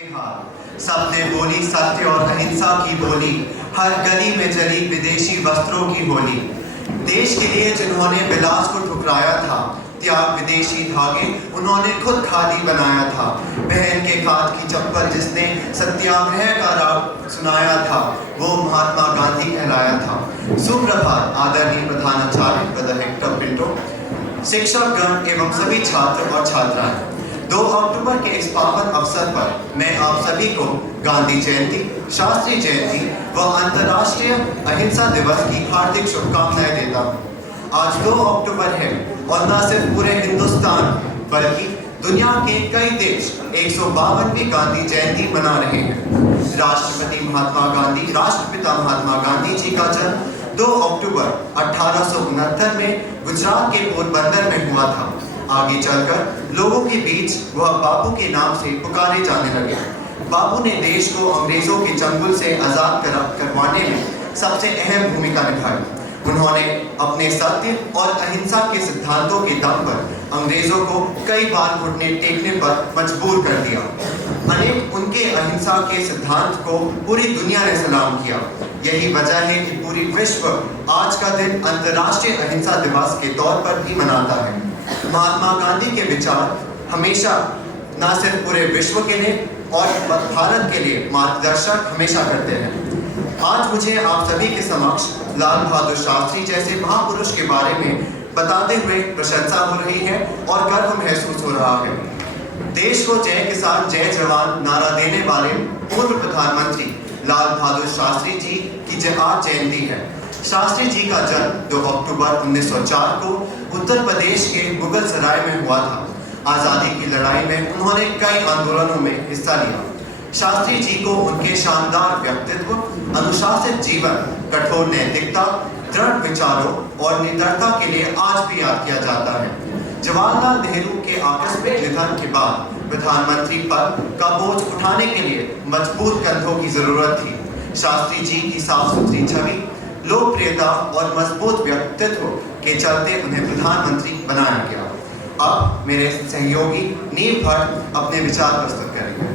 हाल सबने बोली सत्य और अहिंसा की बोली, हर गली में जली विदेशी वस्त्रों की होली। देश के लिए जिन्होंने विलास को ठुकराया था, त्याग विदेशी धागे उन्होंने खुद खादी बनाया था। बहन के कांध की चप्पल जिसने सत्याग्रह का राग सुनाया था, वो महात्मा गांधी कहलाया था। सुप्रभात आदरणीय प्रधानाचार्य ब्रदर हेक्टर पिंटो, शिक्षक गण एवं सभी छात्र और छात्राएं, 2 अक्टूबर के इस पावन अवसर पर मैं आप सभी को गांधी जयंती, शास्त्री जयंती व अंतर्राष्ट्रीय अहिंसा दिवस की हार्दिक शुभकामनाएं देता हूँ। आज 2 अक्टूबर है और न सिर्फ पूरे हिंदुस्तान बल्कि दुनिया के कई देश 152वीं गांधी जयंती मना रहे हैं। राष्ट्रपिता महात्मा गांधी जी का जन्म 2 अक्टूबर 1869 में गुजरात के पोरबंदर में हुआ था। आगे चलकर लोगों के बीच वह बापू के नाम से पुकारे जाने लगे। बापू ने देश को अंग्रेजों के चंगुल से आजाद करवाने में सबसे अहम भूमिका निभाई। उन्होंने अपने सत्य और अहिंसा के सिद्धांतों के दम पर अंग्रेजों को कई बार घुटने टेकने पर मजबूर कर दिया। अनेक उनके अहिंसा के सिद्धांत को पूरी दुनिया ने सलाम किया। यही वजह है कि पूरी विश्व आज का दिन अंतर्राष्ट्रीय अहिंसा दिवस के तौर पर भी मनाता है। महात्मा गांधी के विचार हमेशा न सिर्फ पूरे विश्व के लिए और भारत के लिए मार्गदर्शक हमेशा करते हैं। आज मुझे आप सभी के समक्ष लाल बहादुर शास्त्री जैसे महापुरुष के बारे में बताते हुए प्रशंसा हो रही है और गर्व महसूस हो रहा है। देश को जय किसान जय जवान नारा देने वाले पूर्व प्रधानमंत्री लाल बहादुर शास्त्री जी की आज जयंती है। शास्त्री जी का जन्म 2 अक्टूबर 1904 को उत्तर प्रदेश के मुगल सराय में हुआ था। आज़ादी की लड़ाई में उन्होंने कई आंदोलनों में हिस्सा लिया। शास्त्री जी को उनके शानदार व्यक्तित्व, अनुशासित जीवन, कठोर नैतिकता, दृढ़ विचारों और निडरता के लिए आज भी याद किया जाता है। जवाहरलाल नेहरू के आकस्मिक निधन के बाद प्रधानमंत्री पद का बोझ उठाने के लिए मजबूत कंधों की जरूरत थी। शास्त्री जी की साफ सुथरी छवि, लोकप्रियता और मजबूत व्यक्तित्व के चलते उन्हें प्रधानमंत्री बनाया गया। अब मेरे सहयोगी नील भट्ट अपने विचार प्रस्तुत करेंगे।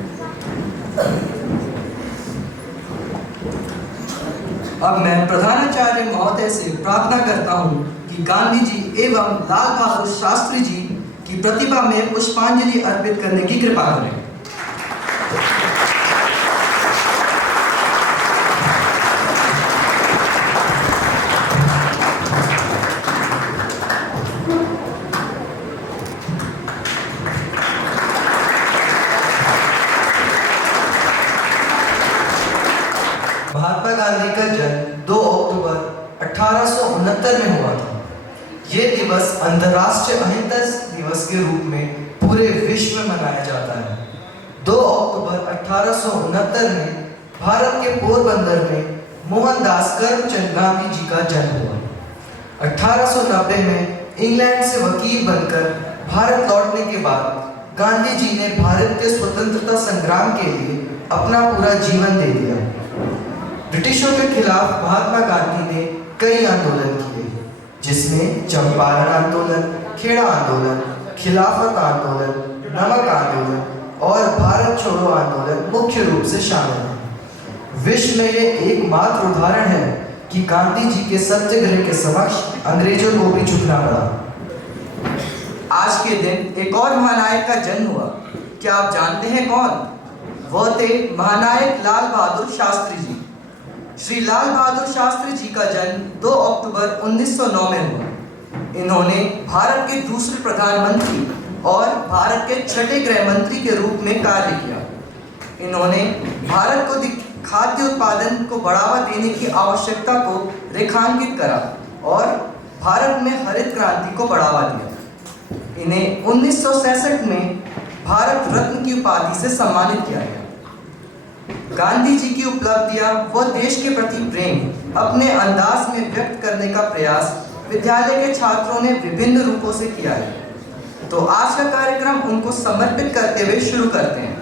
अब मैं प्रधानाचार्य महोदय से प्रार्थना करता हूं कि गांधी जी एवं लाल बहादुर शास्त्री जी की प्रतिभा में पुष्पांजलि अर्पित करने की कृपा करें। महात्मा गांधी का जन्म 2 अक्टूबर 1869 में हुआ था। ये दिवस अंतर्राष्ट्रीय अहिंसा दिवस के रूप में पूरे विश्व में मनाया जाता है। 2 अक्टूबर 1869 में भारत के पोरबंदर में मोहनदास करमचंद गांधी जी का जन्म हुआ। 1890 में इंग्लैंड से वकील बनकर भारत लौटने के बाद गांधी जी ने भारत के स्वतंत्रता संग्राम के लिए अपना पूरा जीवन दे दिया। ब्रिटिशों के खिलाफ महात्मा गांधी ने कई आंदोलन किए, जिसमें चंपारण आंदोलन, खेड़ा आंदोलन, खिलाफत आंदोलन, नमक आंदोलन और भारत छोड़ो आंदोलन मुख्य रूप से शामिल हैं। विश्व में ये एकमात्र उदाहरण है कि गांधी जी के सत्याग्रह के समक्ष अंग्रेजों को भी झुकना पड़ा। आज के दिन एक और महानायक का जन्म हुआ। क्या आप जानते हैं कौन? वह थे महानायक लाल बहादुर शास्त्री जी। श्री लाल बहादुर शास्त्री जी का जन्म 2 अक्टूबर 1909 में हुआ। इन्होंने भारत के दूसरे प्रधानमंत्री और भारत के 6ठे गृह मंत्री के रूप में कार्य किया। इन्होंने भारत को खाद्य उत्पादन को बढ़ावा देने की आवश्यकता को रेखांकित करा और भारत में हरित क्रांति को बढ़ावा दिया। इन्हें 1966 में भारत रत्न की उपाधि से सम्मानित किया गया। गांधी जी की उपलब्धियां व देश के प्रति प्रेम अपने अंदाज में व्यक्त करने का प्रयास विद्यालय के छात्रों ने विभिन्न रूपों से किया है। तो आज का कार्यक्रम उनको समर्पित करते हुए शुरू करते हैं।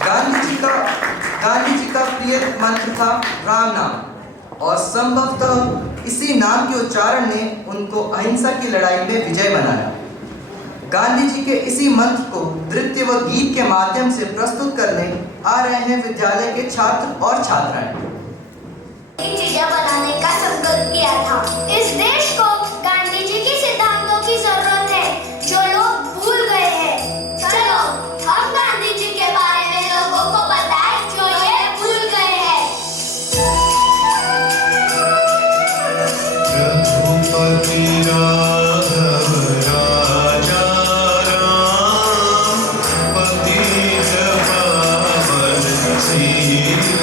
गांधी जी का प्रिय मंत्र था राम नाम, और संभवतः इसी नाम के उच्चारण ने उनको अहिंसा की लड़ाई में विजय बनाया। गांधी जी के इसी मंत्र को नृत्य व गीत के माध्यम से प्रस्तुत करने आ रहे हैं विद्यालय के छात्र और छात्राएं। चिड़िया बनाने का संकल्प किया था। इस देश को गांधी जी के सिद्धांतों की जरूरत है जो लोग भूल गए हैं। चलो हम गांधी जी के बारे में लोगों को बताएं जो ये भूल गए हैं। रघुपति राघव राजा राम पतित पावन सीताराम।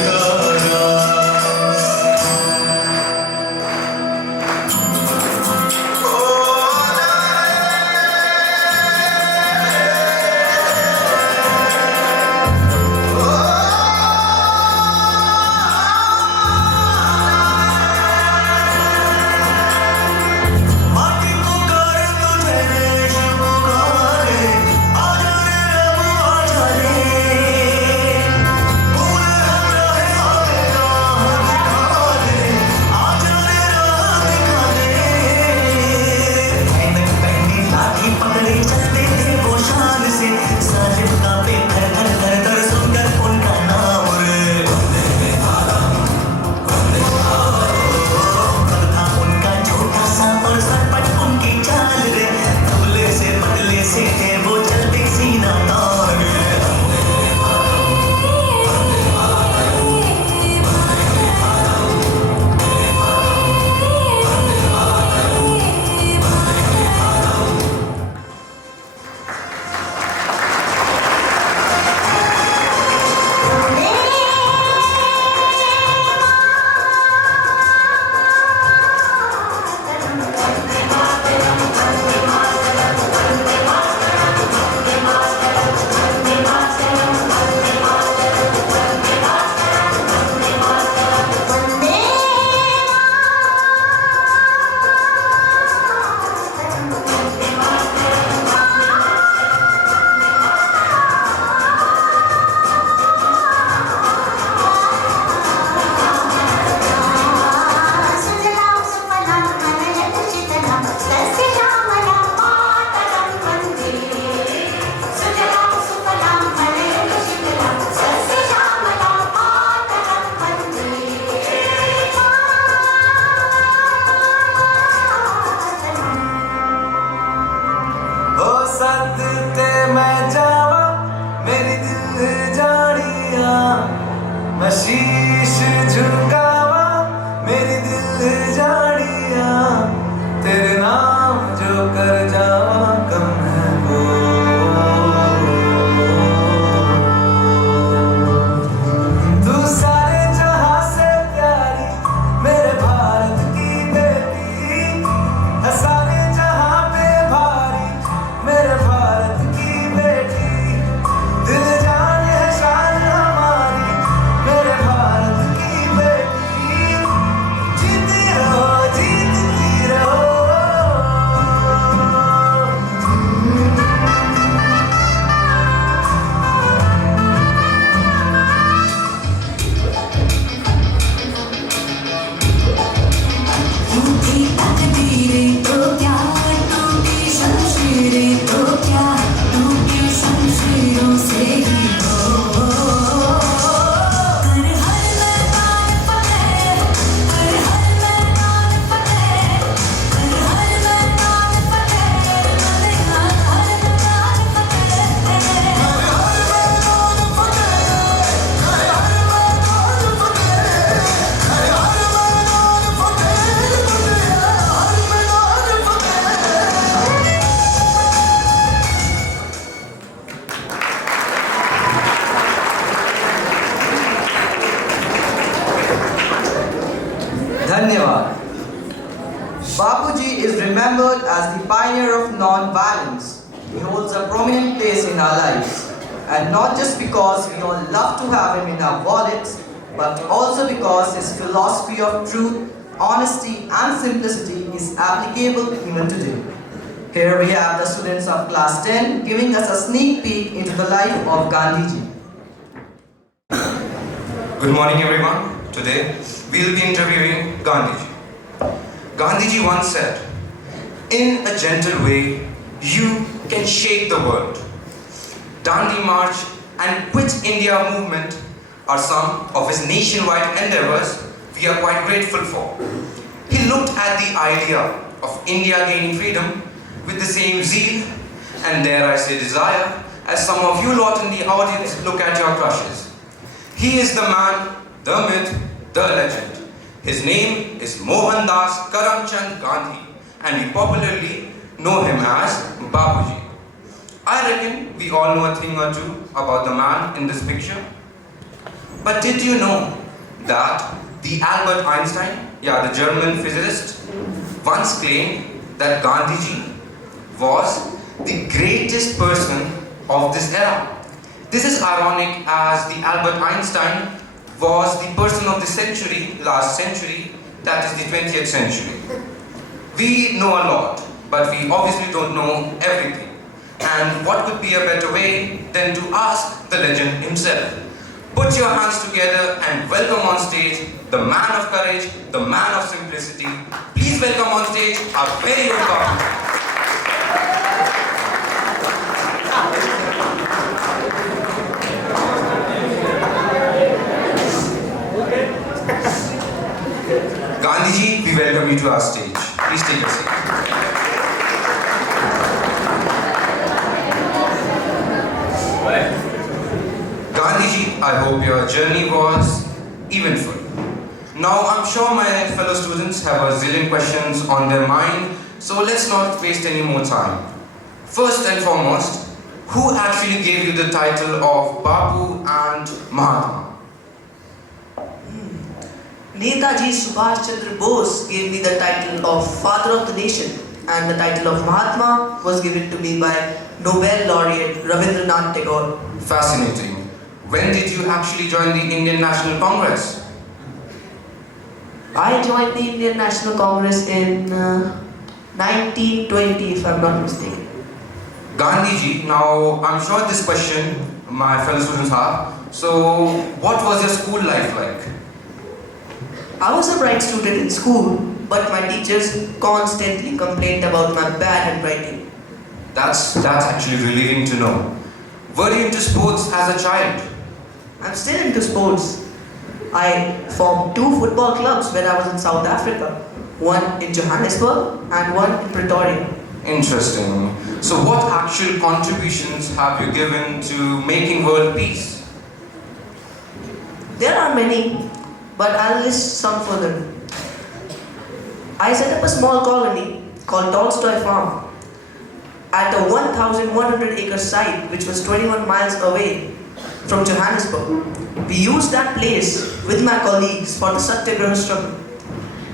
शीश झुकावा मेरी दिल जानिया, तेरे नाम जो कर जावा कम है वो। तू सारे जहां से प्यारी मेरे भारत की बेटी है, सारे जहां पे भारी मेरे भारत की बेटी। दिल जान है शान हमारी मेरे भारत की बेटी। जीती रहो जीतती रहो। टूटी तकदीरें तो क्या, टूटी शमशीरें तो क्या, टूटी शमशीरों से ही हो। कर हर मैदान फतेह, कर हर मैदान फतेह, कर हर मैदान फतेह, मलेगा हर मैदान फतेह। धन्यवाद। Bapuji is remembered as the pioneer of non-violence. He holds a prominent place in our lives, and not just because we all love to have him in our wallets, but also because his philosophy of truth, honesty, and simplicity is applicable even today. Here we have the students of class 10 giving us a sneak peek into the life of Gandhiji. Good morning, everyone. Today, we'll be interviewing Gandhiji. Gandhiji once said, "In a gentle way, you can shake the world. Dandi March and Quit India movement are some of his nationwide endeavors we are quite grateful for. He looked at the idea of India gaining freedom with the same zeal and, dare I say, desire as some of you lot in the audience look at your crushes. He is the man, the myth, the legend. His name is Mohandas Karamchand Gandhi, and we popularly know him as Bapuji. I reckon we all know a thing or two about the man in this picture. But did you know that the Albert Einstein, the German physicist, once claimed that Gandhiji was the greatest person of this era? This is ironic, as the Albert Einstein was the person of the century, last century, that is the 20th century. We know a lot, but we obviously don't know everything. And what could be a better way than to ask the legend himself? Put your hands together and welcome on stage the man of courage, the man of simplicity. Please welcome on stage our very own Bapu. Gandhiji, we welcome you to our stage. Please take a seat. Gandhiji, I hope your journey was eventful. Now, I'm sure my fellow students have a zillion questions on their mind, so let's not waste any more time. First and foremost, who actually gave you the title of Bapu and Mahatma? Netaji Subhash Chandra Bose gave me the title of Father of the Nation, and the title of Mahatma was given to me by Nobel laureate Rabindranath Tagore. Fascinating. When did you actually join the Indian National Congress? I joined the Indian National Congress in 1920, if I'm not mistaken. Gandhiji, now I'm sure this question my fellow students have. So, what was your school life like? I was a bright student in school, but my teachers constantly complained about my bad handwriting. That's actually relieving to know. Were you into sports as a child? I'm still into sports. I formed 2 football clubs when I was in South Africa, one in Johannesburg and one in Pretoria. Interesting. So what actual contributions have you given to making world peace? There are many, but I'll list some further. I set up a small colony called Tolstoy Farm at a 1,100-acre site which was 21 miles away from Johannesburg. We used that place with my colleagues for the Satyagraha struggle.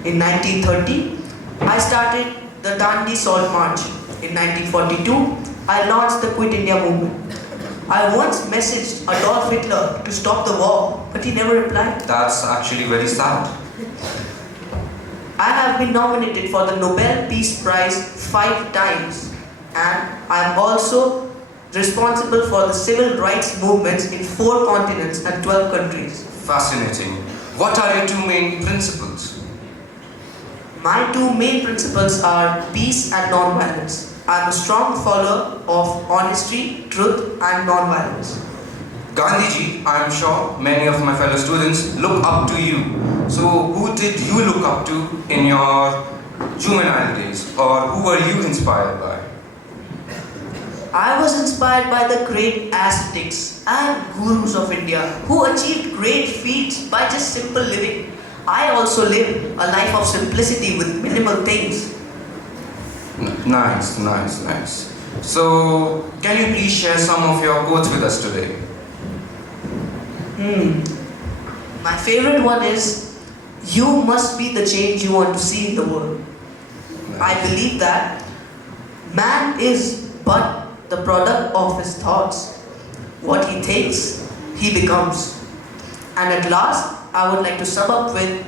In 1930, I started the Dandi Salt March. In 1942, I launched the Quit India movement. I once messaged Adolf Hitler to stop the war, but he never replied. That's actually very sad. I have been nominated for the Nobel Peace Prize 5 times, and I am also responsible for the civil rights movements in 4 continents and 12 countries. Fascinating. What are your 2 main principles? My 2 main principles are peace and non-violence. I am a strong follower of honesty, truth and non-violence. Gandhiji, I am sure many of my fellow students look up to you. So who did you look up to in your juvenile days, or who were you inspired by? I was inspired by the great ascetics and gurus of India who achieved great feats by just simple living. I also live a life of simplicity with minimal things. Nice. So, can you please share some of your quotes with us today? My favorite one is, you must be the change you want to see in the world. I believe that man is but the product of his thoughts. What he thinks, he becomes. And at last, I would like to sum up with,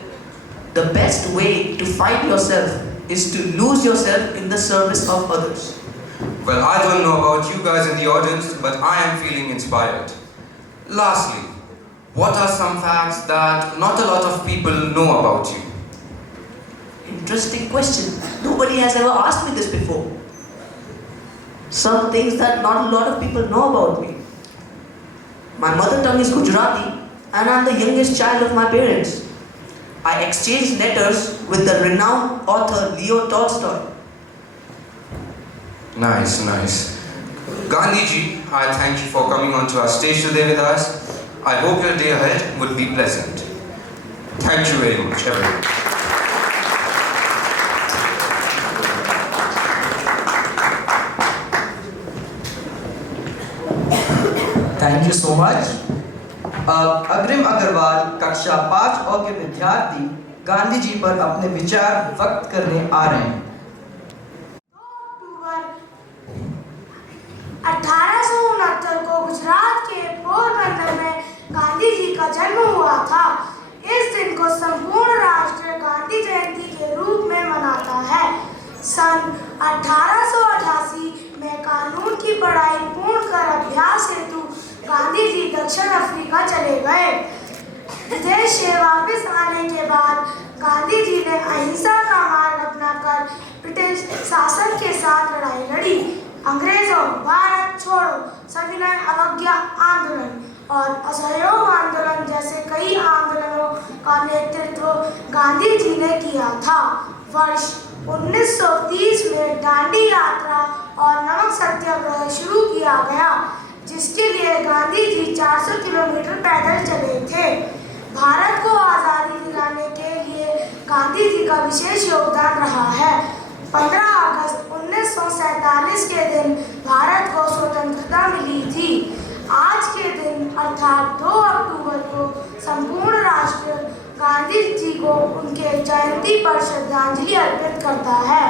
the best way to find yourself is to lose yourself in the service of others. Well, I don't know about you guys in the audience, but I am feeling inspired. Lastly, what are some facts that not a lot of people know about you? Interesting question. Nobody has ever asked me this before. some things that not a lot of people know about me. My mother tongue is Gujarati and I'm the youngest child of my parents. I exchanged letters with the renowned author Leo Tolstoy. Nice, nice. Gandhiji, I thank you for coming onto our stage today with us. I hope your day ahead would be pleasant. Thank you very much, everyone. Thank you so much. अब अग्रिम अग्रवाल कक्षा 5 के विद्यार्थी गांधी जी पर अपने विचार व्यक्त करने आ रहे हैं। 1869 को गुजरात के पोरबंदर में गांधी जी का जन्म हुआ था। इस दिन को संपूर्ण राष्ट्र गांधी जयंती के रूप में मनाता है। सन 1888 में कानून की पढ़ाई पूर्ण कर अभ्यास हेतु गांधी जी दक्षिण अफ्रीका चले गए। विदेश से वापस आने के बाद गांधी जी ने अहिंसा का मार्ग अपनाकर ब्रिटिश शासन के साथ लड़ाई लड़ी। अंग्रेजों, भारत छोड़ो, सविनय अवज्ञा आंदोलन और असहयोग आंदोलन जैसे कई आंदोलनों का नेतृत्व गांधी जी ने किया था। वर्ष 1930 में दांडी यात्रा और नमक सत्याग्रह शुरू किया गया, जिसके लिए गांधी जी 400 किलोमीटर पैदल चले थे। भारत को आज़ादी दिलाने के लिए गांधी जी का विशेष योगदान रहा है। 15 अगस्त 1947 के दिन भारत को स्वतंत्रता मिली थी। आज के दिन अर्थात 2 अक्टूबर को संपूर्ण राष्ट्र गांधी जी को उनके जयंती पर श्रद्धांजलि अर्पित करता है।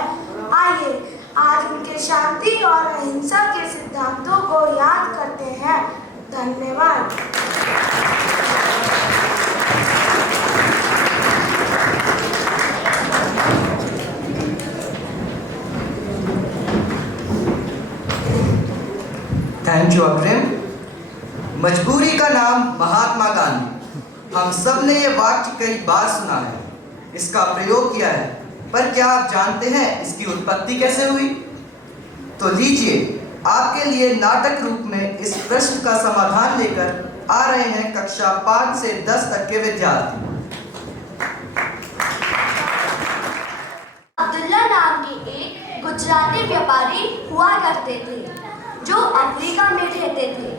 आइए आज उनके शांति और अहिंसा के सिद्धांतों को याद करते हैं। धन्यवाद। थैंक यू अग्रिम। मजबूरी का नाम महात्मा गांधी। हम सब ने ये वाक्य कई बार सुना है, इसका प्रयोग किया है, पर क्या आप जानते हैं इसकी उत्पत्ति कैसे हुई? तो लीजिए आपके लिए नाटक रूप में इस प्रश्न का समाधान लेकर आ रहे हैं कक्षा 5 से 10 तक के विद्यार्थी। अब्दुल्ला नाम के एक गुजराती व्यापारी हुआ करते थे जो अफ्रीका में रहते थे,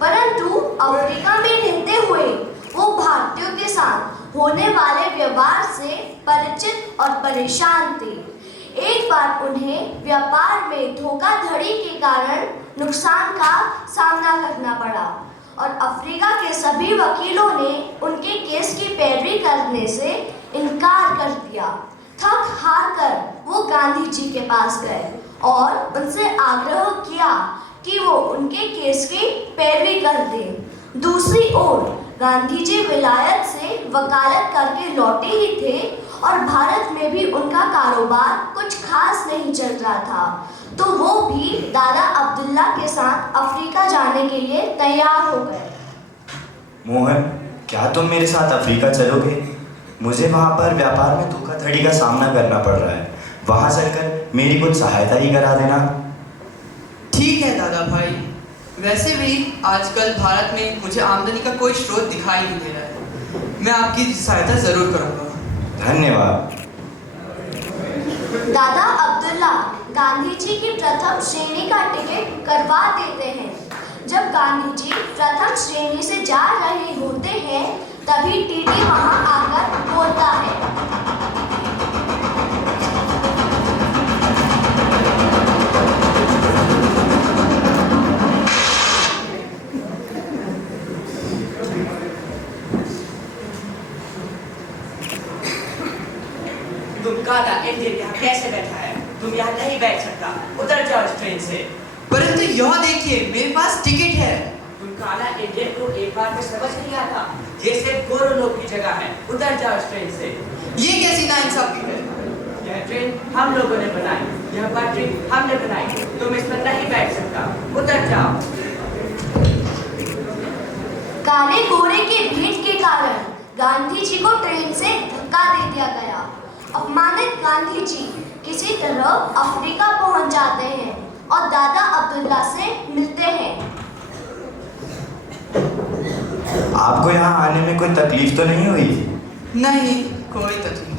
परंतु अफ्रीका में रहते हुए वो भारतीयों के साथ होने वाले व्यवहार से परिचित और परेशान थे। एक बार उन्हें व्यापार में धोखाधड़ी के कारण नुकसान का सामना करना पड़ा और अफ्रीका के सभी वकीलों ने उनके केस की पैरवी करने से इनकार कर दिया। थक हार कर वो गांधी जी के पास गए और उनसे आग्रह किया कि वो उनके केस की पैरवी कर दें। दूसरी ओर गांधी जी विलायत से वकालत करके लौटे ही थे और भारत में भी उनका कारोबार कुछ खास नहीं चल रहा था, तो वो भी दादा अब्दुल्ला के साथ अफ्रीका जाने के लिए तैयार हो गए। मोहन, क्या तुम मेरे साथ अफ्रीका चलोगे? मुझे वहाँ पर व्यापार में धोखाधड़ी का सामना करना पड़ रहा है। वहाँ चलकर मेरी कुछ सहायता ही करा देना। ठीक है दादा भाई, वैसे भी आजकल भारत में मुझे आमदनी का कोई स्रोत दिखाई नहीं दे रहा है। मैं आपकी सहायता जरूर करूँगा। धन्यवाद। दादा अब्दुल्ला गांधी जी की प्रथम श्रेणी का टिकट करवा देते हैं। जब गांधी जी प्रथम श्रेणी से जा रहे होते हैं तभी टीटी वहां आकर बोलता है, तुम काला इंडियन यहाँ कैसे बैठा है? तुम यहाँ नहीं बैठ सकता, उतर जाओ इस ट्रेन से। परंतु यहाँ देखिए, मेरे पास टिकट है। तुम काला इंडियन को एक बार में समझ नहीं आता, ये सिर्फ गोरों लोग की जगह है, उतर जाओ इस ट्रेन से। ये कैसी नाइंसाफी है? यह ट्रेन हम लोगों ने बनाई, यह पटरी हमने बनाई, तुम इस पर नहीं बैठ सकता, उतर जाओ। काले गोरे के भेद के कारण गांधी जी को ट्रेन से धक्का दे दिया गया। अपमानित गांधी जी किसी तरह अफ्रीका पहुंच जाते हैं और दादा अब्दुल्ला आपको यहाँ आने में कोई तकलीफ तो नहीं हुई? नहीं, कोई तकलीफ।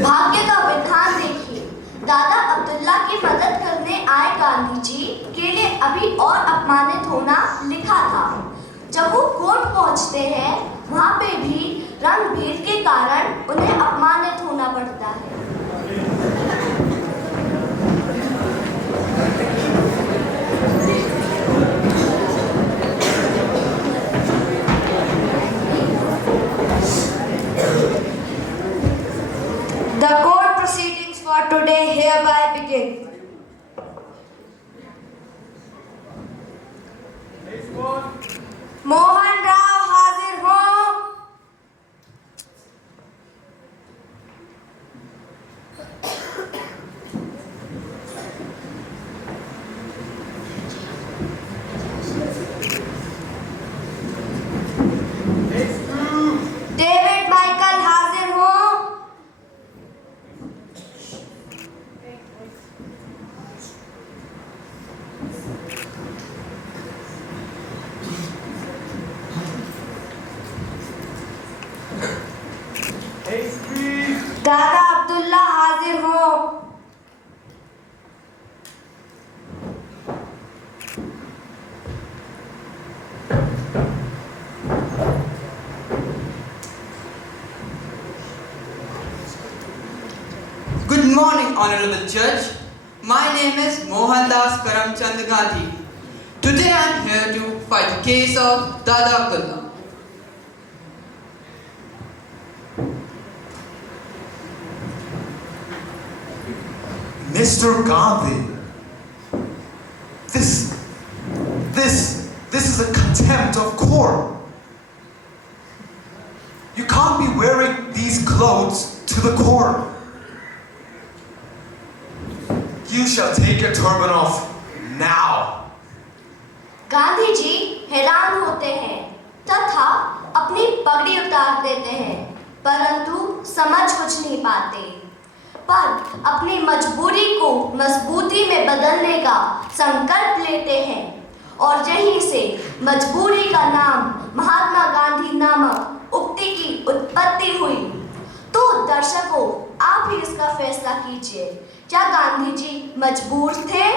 भाग्य का विधान देखिए, दादा अब्दुल्ला की मदद करने आए गांधी जी के लिए अभी और अपमानित होना लिखा था। जब वो कोर्ट पहुंचते हैं, वहां पे भी रंग भेद के कारण उन्हें अपमानित होना पड़ता है। The court proceedings for today hereby begin. Mohan Rao हाजिर हो। डेविड माइकल हाजिर हो। दादा अब्दुल्ला हाजिर हो। Good morning, Honorable Judge. My name is Mohandas Karamchand Gandhi. Today I am here to fight the case of Dada Abdullah. Mr. Gandhi, this is a contempt of court. You can't be wearing these clothes to the court. You shall take your turban off now. Gandhi ji हैरान होते हैं तथा अपनी पगड़ी उतार देते हैं, परंतु समझ कुछ नहीं पाते। पर अपनी मजबूरी को मजबूती में बदलने का संकल्प लेते हैं और यहीं से मजबूरी का नाम महात्मा गांधी नामक उक्ति की उत्पत्ति हुई। तो दर्शकों, आप ही इसका फैसला कीजिए, क्या गांधी जी मजबूर थे?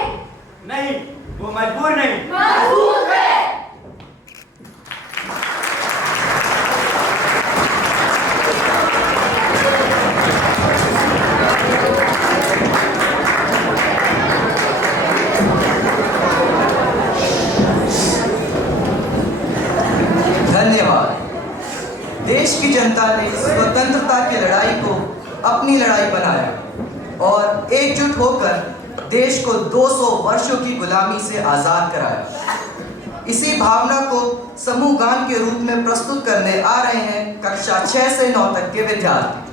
नहीं, वो मजबूर नहीं। मजबूर थे। धन्यवाद। देश की जनता ने स्वतंत्रता की लड़ाई को अपनी लड़ाई बनाया और एकजुट होकर देश को 200 वर्षों की गुलामी से आजाद कराया। इसी भावना को समूह गान के रूप में प्रस्तुत करने आ रहे हैं कक्षा 6 से 9 तक के विद्यार्थी।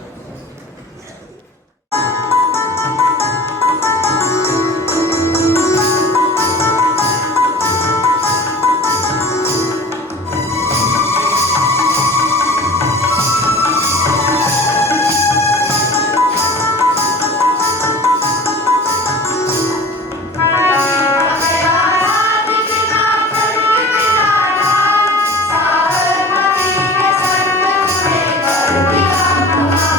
साबरमती के संग में कर दिया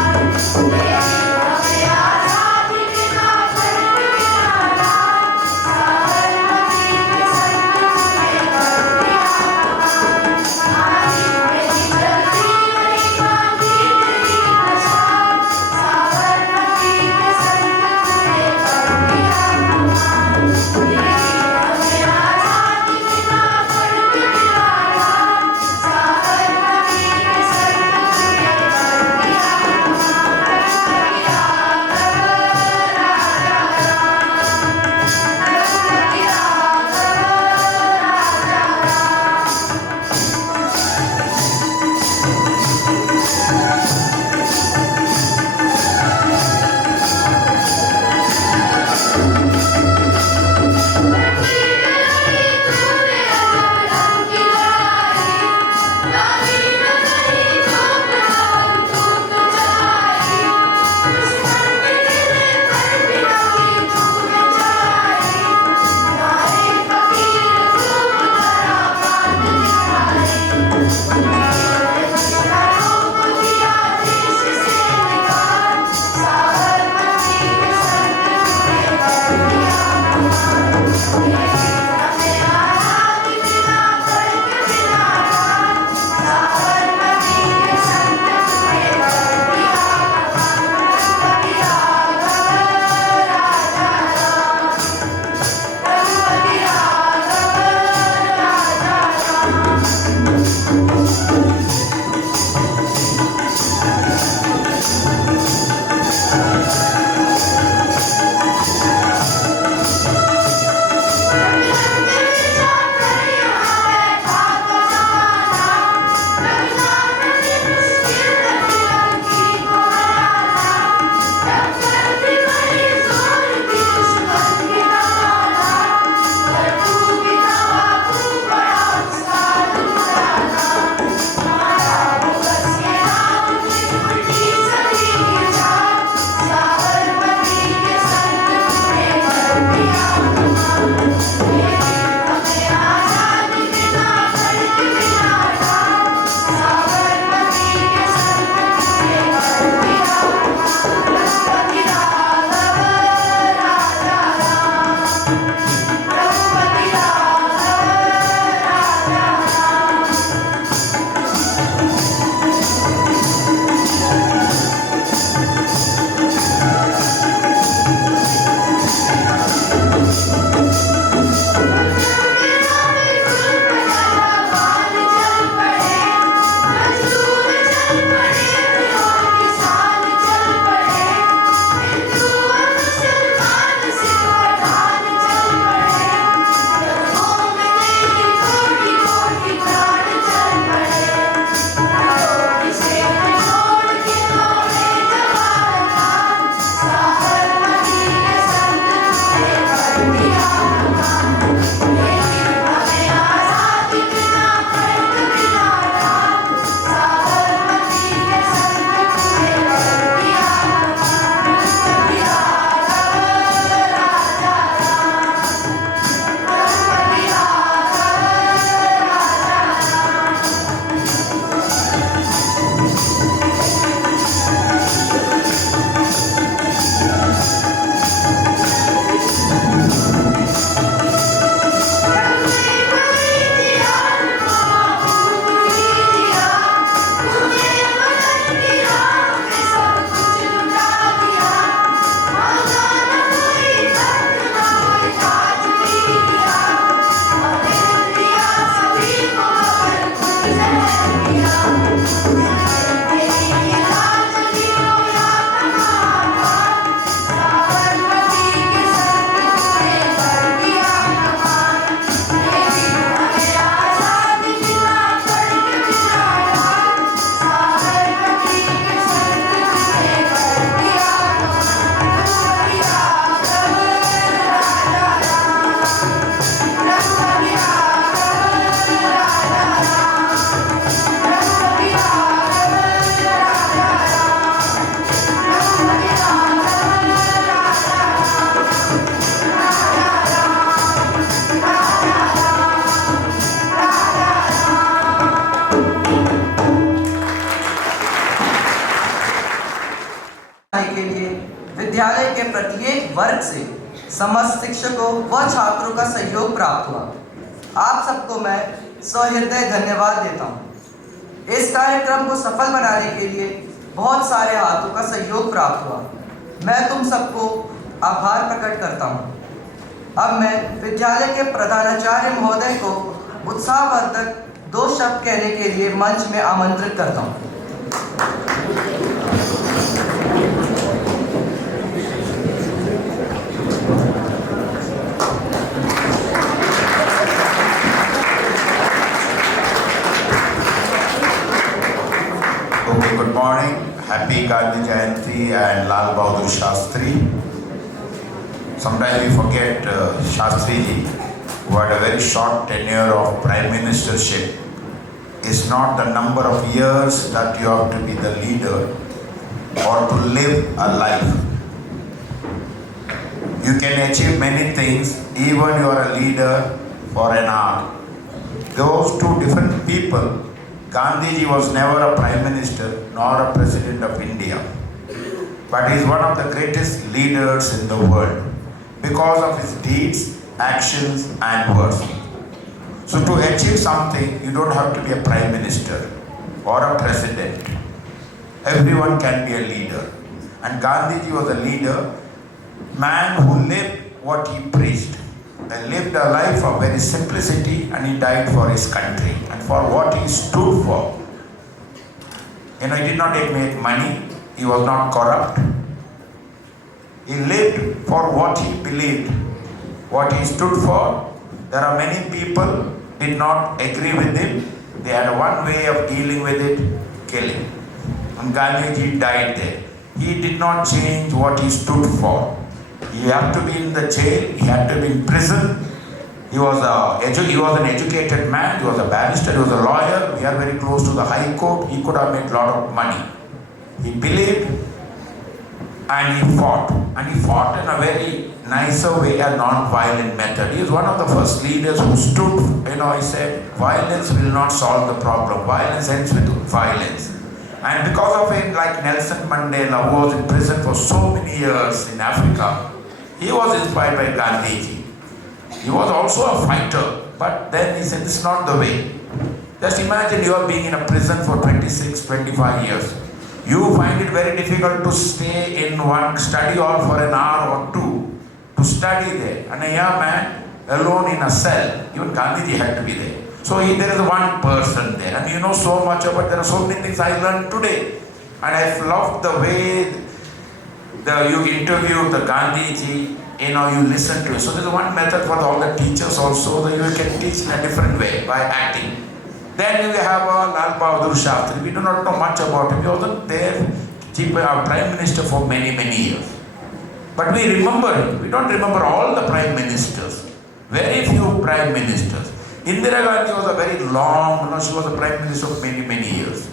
समस्त शिक्षकों व छात्रों का सहयोग प्राप्त हुआ। आप सबको मैं सहृदय धन्यवाद देता हूँ। इस कार्यक्रम को सफल बनाने के लिए बहुत सारे हाथों का सहयोग प्राप्त हुआ। मैं तुम सबको आभार प्रकट करता हूँ। अब मैं विद्यालय के प्रधानाचार्य महोदय को उत्साहवर्धक 2 शब्द कहने के लिए मंच में आमंत्रित करता हूँ। Okay, good morning. Happy Gandhi Jayanti and Lal Bahadur Shastri. Sometimes we forget Shastri ji, who had a very short tenure of Prime Ministership. It's not the number of years that you have to be the leader or to live a life. You can achieve many things even you are a leader for an hour. Those two different people. Gandhiji was never a Prime Minister nor a President of India, but he is one of the greatest leaders in the world because of his deeds, actions and words. So to achieve something, you don't have to be a Prime Minister or a President. Everyone can be a leader. And Gandhiji was a leader, man who lived what he preached. He lived a life of very simplicity and he died for his country and for what he stood for. He did not make money, he was not corrupt. He lived for what he believed, what he stood for. There are many people did not agree with him. They had one way of dealing with it, killing. And Gandhiji died there. He did not change what he stood for. He had to be in the jail, he had to be in prison. He was an educated man, he was a barrister, he was a lawyer. We are very close to the High Court. He could have made a lot of money. He believed and he fought. And he fought in a very nicer way, a non-violent method. He is one of the first leaders who stood, he said, violence will not solve the problem. Violence ends with violence. And because of it, like Nelson Mandela, who was in prison for so many years in Africa, he was inspired by Gandhiji. He was also a fighter, but then he said, this is not the way. Just imagine you are being in a prison for 26, 25 years. You find it very difficult to stay in one study hall for an hour or two, to study there. And a young man alone in a cell, even Gandhiji had to be there. So there is one person there, and you know so much about, there are so many things I learned today. And I loved the way you interviewed the Gandhiji, you listen to it. So there's one method for all the teachers also, that you can teach in a different way, by acting. Then we have Lal Bahadur Shastri. We do not know much about him. He wasn't there, Prime Minister for many, many years. But we remember him. We don't remember all the Prime Ministers. Very few Prime Ministers. Indira Gandhi was a very long, she was a Prime Minister of many, many years.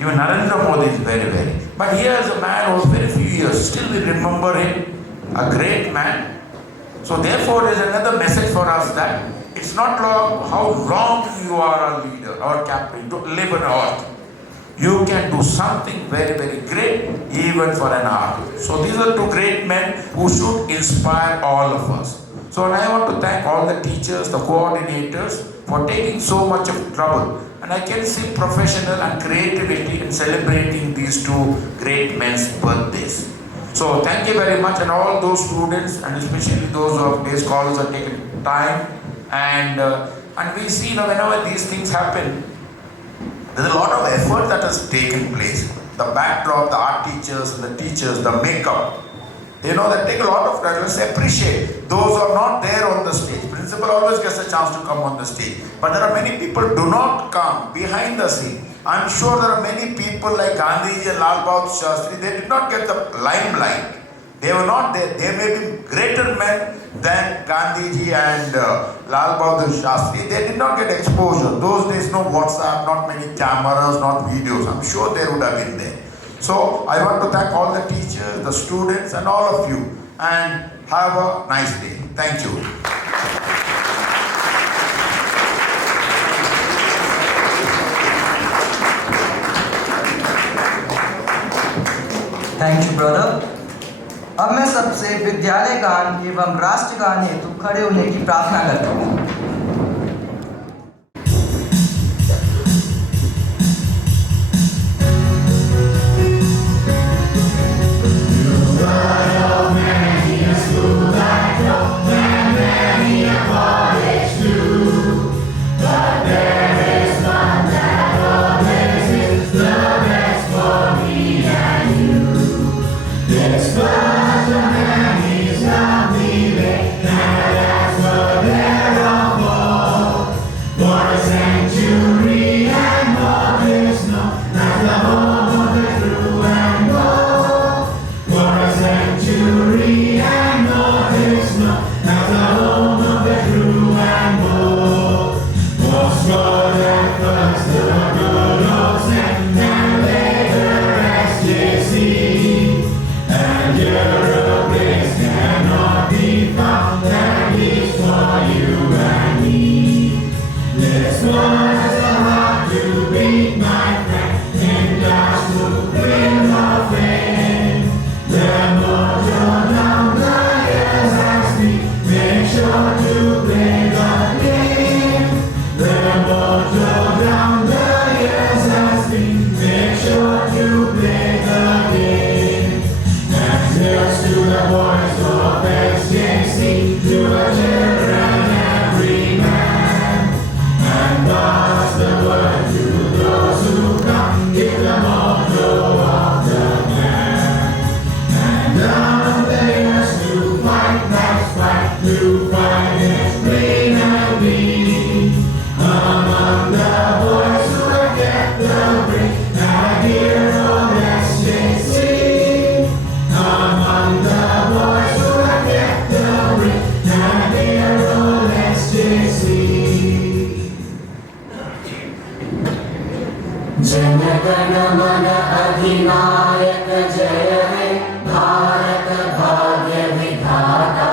Even Narendra Modi is very, very. But here is a man who was very few years. Still we remember him, a great man. So therefore there is another message for us that it's not how long you are a leader or captain to live on earth. You can do something very, very great even for an hour. So these are two great men who should inspire all of us. So and I want to thank all the teachers, the coordinators for taking so much of trouble. And I can see professional and creativity in celebrating these two great men's birthdays. So thank you very much, and all those students and especially those who have day scholars have taken time. And we see whenever these things happen, there's a lot of effort that has taken place. The backdrop, the art teachers and the teachers, the makeup, that take a lot of time. Let's appreciate those who are not there on the stage. Principal always gets a chance to come on the stage. But there are many people who do not come behind the scene. I'm sure there are many people like Gandhiji and Lal Bahadur Shastri, they did not get the limelight. They were not there. They may be greater men than Gandhiji and Lal Bahadur Shastri. They did not get exposure. Those days no WhatsApp, not many cameras, not videos. I'm sure they would have been there. So I want to thank all the teachers, the students and all of you, and have a nice day. Thank you. Thank you, brother. अब मैं सबसे विद्यालय गान एवं राष्ट्रगान हेतु खड़े होने की प्रार्थना करता हूँ। जनगण मन अधिनायक जय हे भारत भाग्य विधाता।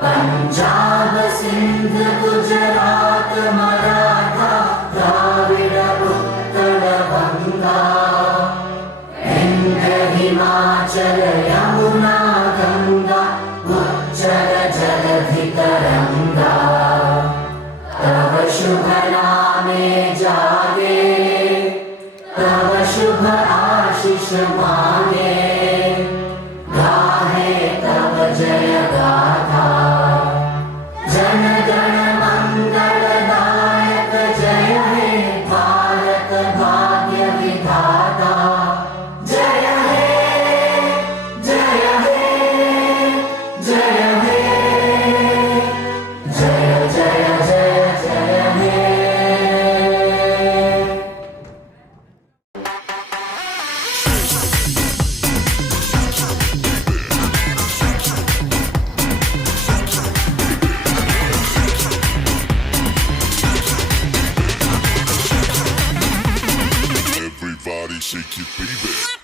पंजाब सिंध गुजरात मराठा द्राविड़ उत्कल बंगा। विंध्य हिमाचल यमुना गंगा उच्चल जलधि तरंगा। तव शुभ नामे जागे तव शुभ आशीष मांगे। गाहे तव जय गाथा जन गण मंगलदायक जय हे भारत भाग्य विधाता। जय हे जय हे जय हे जय जय जय जय हे। Everybody shake it, baby.